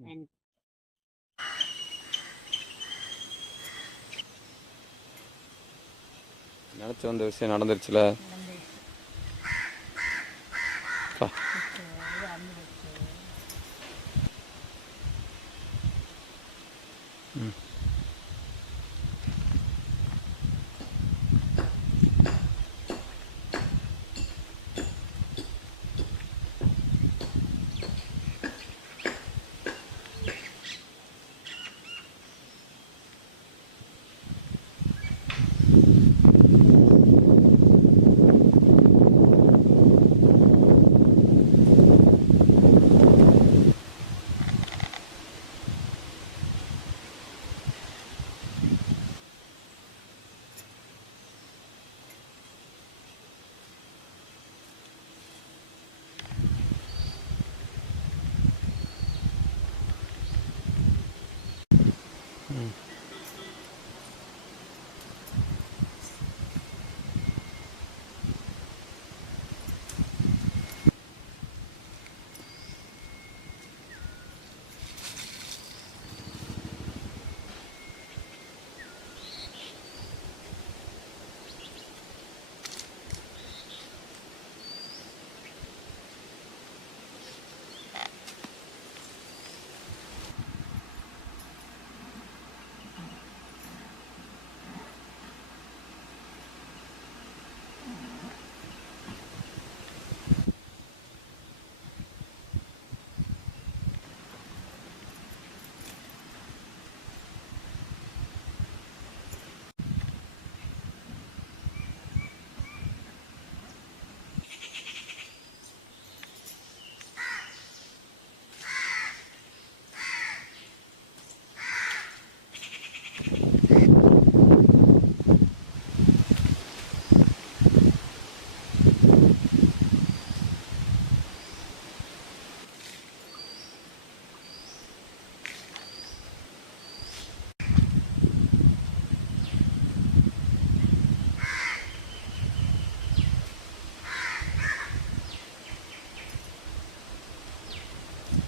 நன்றி நினச்சி வந்த விஷயம் நடந்துருச்சுல?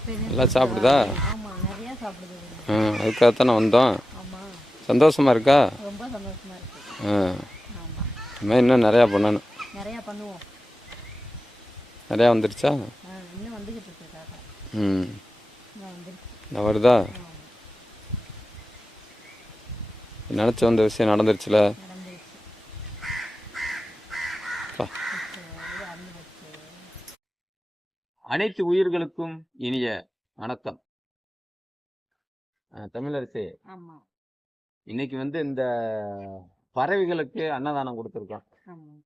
நல்லா சாப்பிடுதா? ஆ அதுக்காகத்தானே வந்தோம். ஆமாம் சந்தோஷமா இருக்கா? ரொம்ப சந்தோஷமா இருக்கு. ஆ. இது மாதிரி இன்னும் நிறையா பண்ணணும். நிறையா பண்ணுவோம். நிறையா வந்துருச்சா? இன்னும் வந்துக்கிட்டு இருக்கு ம். நான் வருதா? நினச்சி வந்த விஷயம் நடந்துருச்சுல? அனைத்து உயிர்களுக்கும் இனிய வணக்கம். தமிழரசி இன்னைக்கு வந்து இந்த பறவைகளுக்கு அன்னதானம் கொடுத்துருக்கோம்.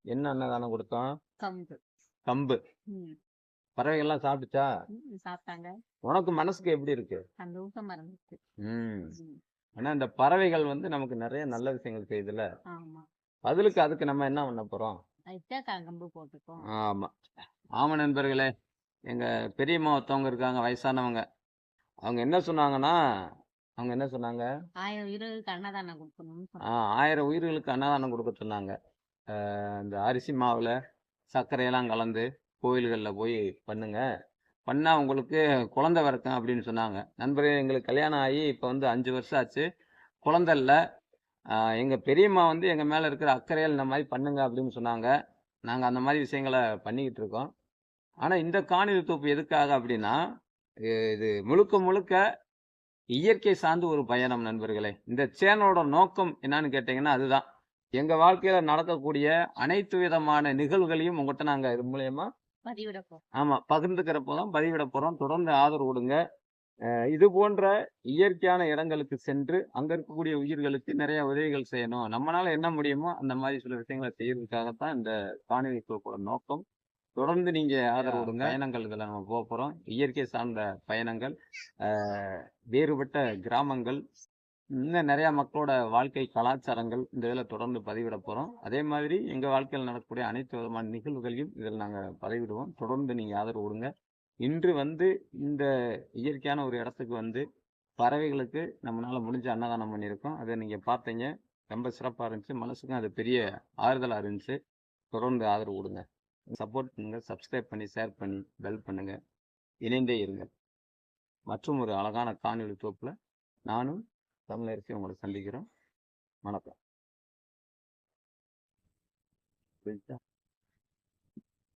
என்ன அன்னதானம் கொடுத்தோம்? கம்பு. பறவைகள்லாம் சாப்பிட்டுச்சா? சாப்பிட்டாங்க. உனக்கு மனசுக்கு எப்படி இருக்கு? சந்தோஷமா இருந்துச்சு. ம். ம், ஆனா இந்த பறவைகள் வந்து நமக்கு நிறைய நல்ல விஷயங்கள் செய்யுதுல பதிலுக்கு அதுக்கு நம்ம என்ன பண்ண போறோம்? அதுதான் கம்பு போட்டுக்கோம் ஆமா. ஆமா நண்பர்களே எங்க பெரியம்மா ஒருத்தவங்க இருக்காங்க வயசானவங்க. அவங்க என்ன சொன்னாங்கன்னா அவங்க என்ன சொன்னாங்க? ஆயிரம் உயிருக்கு அன்னதானம் கொடுக்கணும்னு ஆ, ஆயிரம் உயிர்களுக்கு அன்னதானம் கொடுக்க சொன்னாங்க. இந்த அரிசி மாவுல சர்க்கரையெல்லாம் கலந்து கோயில்களில் போய் பண்ணுங்க. பண்ணா உங்களுக்கு குழந்தை பிறக்கும் அப்படின்னு சொன்னாங்க. நண்பர்களே எங்களுக்கு கல்யாணம் ஆகி இப்போ வந்து அஞ்சு வருஷம் ஆச்சு. குழந்தை இல்லை. எங்கள் பெரியம்மா வந்து எங்கள் மேலே இருக்கிற அக்கறையால் இந்த மாதிரி பண்ணுங்க அப்படின்னு சொன்னாங்க. நாங்கள் அந்த மாதிரி விஷயங்களை பண்ணிக்கிட்டு இருக்கோம். ஆனால் இந்த காணொலி தொகுப்பு எதுக்காக அப்படின்னா இது- முழுக்க முழுக்க இயற்கை சார்ந்த ஒரு பயணம் நண்பர்களே. இந்த சேனலோட நோக்கம் என்னன்னு கேட்டிங்கன்னா அதுதான். எங்கள் வாழ்க்கையில் நடக்கக்கூடிய அனைத்து விதமான நிகழ்வுகளையும் உங்கள்கிட்ட நாங்கள் இது மூலயமா பதிவிடப்போம் ஆமாம் பகிர்ந்துக்கிறப்போ தான் பதிவிட போகிறோம் தொடர்ந்து ஆதரவு கொடுங்க. இது போன்ற இயற்கையான இடங்களுக்கு சென்று அங்கே இருக்கக்கூடிய உயிர்களுக்கு நிறைய உதவிகள் செய்யணும். நம்மளால என்ன முடியுமோ அந்த மாதிரி சில விஷயங்களை செய்யறதுக்காகத்தான் இந்த காணொலி தொகுப்போட நோக்கம். தொடர்ந்து நீங்க ஆதரவு கொடுங்க. பயணங்கள் இதில் நம்ம போக போகிறோம் இயற்கை சார்ந்த பயணங்கள் வேறுபட்ட கிராமங்கள் இன்னும் நிறைய மக்களோட வாழ்க்கை கலாச்சாரங்கள் இந்த இதில் தொடர்ந்து பதிவிட போகிறோம் அதே மாதிரி எங்கள் வாழ்க்கையில் நடக்கக்கூடிய அனைத்து விதமான நிகழ்வுகளையும் இதில் நாங்கள் பதிவிடுவோம். தொடர்ந்து நீங்கள் ஆதரவு கொடுங்க. இன்று வந்து இந்த இயற்கையான ஒரு இடத்துக்கு வந்து பறவைகளுக்கு நம்மளால முடிஞ்ச அன்னதானம் பண்ணியிருக்கோம். அதை நீங்கள் பார்த்தீங்க. ரொம்ப சிறப்பாக இருந்துச்சு. மனசுக்கும் அது பெரிய ஆறுதலாக இருந்துச்சு. தொடர்ந்து ஆதரவு கொடுங்க. சப்போர்ட் பண்ணுங்க சப்ஸ்கிரைப் பண்ணி ஷேர் பண்ணி பெல் பண்ணுங்க. இணைந்தே இருங்க. மற்றும் ஒரு அழகான காணொலி தொகுப்புல நானும் தமிழரசி உங்களை சந்திக்கிறோம். வணக்கம்.